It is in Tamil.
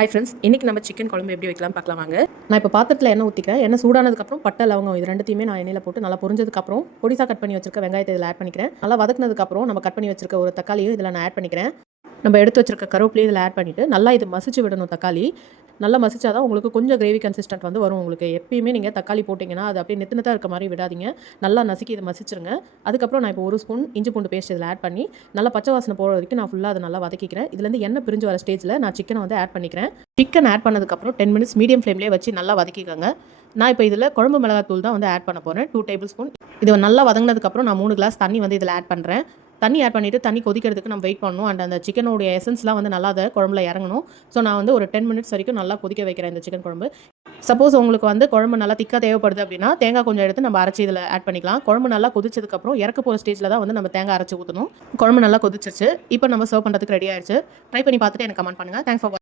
ஹாய் ஃப்ரெண்ட்ஸ், இன்றைக்கி நம்ம சிக்கன் குழம்பு எப்படி வைக்கலாம் பார்க்கலாம் வாங்க. நான் இப்போ பாத்திரத்தில் எண்ணெய் ஊற்றிக்கிறேன். எண்ணெய் சூடானதுக்கப்புறம் பட்டை லவங்கம் இது ரெண்டுத்தையுமே நான் எண்ணெயில் போட்டு நல்லா பொரிஞ்சதுக்கப்புறம் பொடிசாக கட் பண்ணி வச்சிருக்க வெங்காயத்தை இதில் ஆட் பண்ணிக்கிறேன். நல்லா வதக்குனதுக்கப்புறம் நம்ம கட் பண்ணி வச்சிருக்க ஒரு தக்காளியும் இதில் நான் ஆட் பண்ணிக்கிறேன். நம்ம எடுத்து வச்சிருக்க கருவேப்பிலையும் இதில் ஆட் பண்ணிவிட்டு நல்லா இது மசிச்சு விடணும். தக்காளி நல்லா மசிச்சா தான் உங்களுக்கு கொஞ்சம் கிரேவி கன்சிஸ்டன்ட் வந்து வரும். உங்களுக்கு எப்பயுமே நீங்கள் தக்காளி போட்டிங்கன்னா அது அப்படியே நெத்து இருக்க மாதிரி விடாதீங்க. நல்லா நசுக்கி இதை மசிச்சிருங்க. அதுக்கப்புறம் நான் இப்போ ஒரு ஸ்பூன் இஞ்சி பூண்டு பேஸ்ட் இதில் ஆட் பண்ணி நல்லா பச்சை வாசனை போகிற வரைக்கும் நான் ஃபுல்லாக அதை நல்லா வதக்கிக்கிறேன். இதுலேருந்து எண்ணெய் பிரிஞ்சு வர ஸ்டேஜில் நான் சிக்கனை வந்து ஆட் பண்ணிக்கிறேன். சிக்கன் ஆட் பண்ணதுக்கப்புறம் 10 மினிட்ஸ் மீடியம் ஃப்ளேம்லேயே வச்சு நல்லா வதக்கிக்கோங்க. நான் இப்போ இதில் குழம்பு மிளகாத்தூள் தான் வந்து ஆட் பண்ண போகிறேன். 2 டேபிள் ஸ்பூன். இது நல்லா வதங்கினதுக்கப்புறம் நான் 3 கிளாஸ் தண்ணி வந்து இதில் ஆட் பண்ணுறேன். தண்ணி ஆட் பண்ணிவிட்டு தண்ணி கொதிக்கிறதுக்கு நம்ம வெயிட் பண்ணணும். அண்ட் அந்த சிக்கனோடைய எசன்ஸ்லாம் வந்து நல்லா அதை குழம்புல இறங்கணும். ஸோ நான் வந்து ஒரு 10 மினிட்ஸ் வரைக்கும் நல்லா கொதிக்க வைக்கிறேன் இந்த சிக்கன் குழம்பு. சப்போஸ் உங்களுக்கு வந்து குழம்பு நல்லா திக்காக தேவைப்படுது அப்படின்னா தேங்காய் கொஞ்சம் எடுத்து நம்ம அரைச்சி இதில் ஆட் பண்ணிக்கலாம். குழம்பு நல்லா கொதிச்சதுக்கப்புறம் இறக்க போகிற ஸ்டேஜில் தான் வந்து நம்ம தேங்காய் அரைச்சி ஊற்றணும். குழம்பு நல்லா கொதிச்சிருச்சு. இப்போ நம்ம சர்வ் பண்ணுறதுக்கு ரெடி ஆயிடுச்சு. ட்ரை பண்ணி பார்த்துட்டு எனக்கு கமெண்ட் பண்ணுங்கள். Thanks for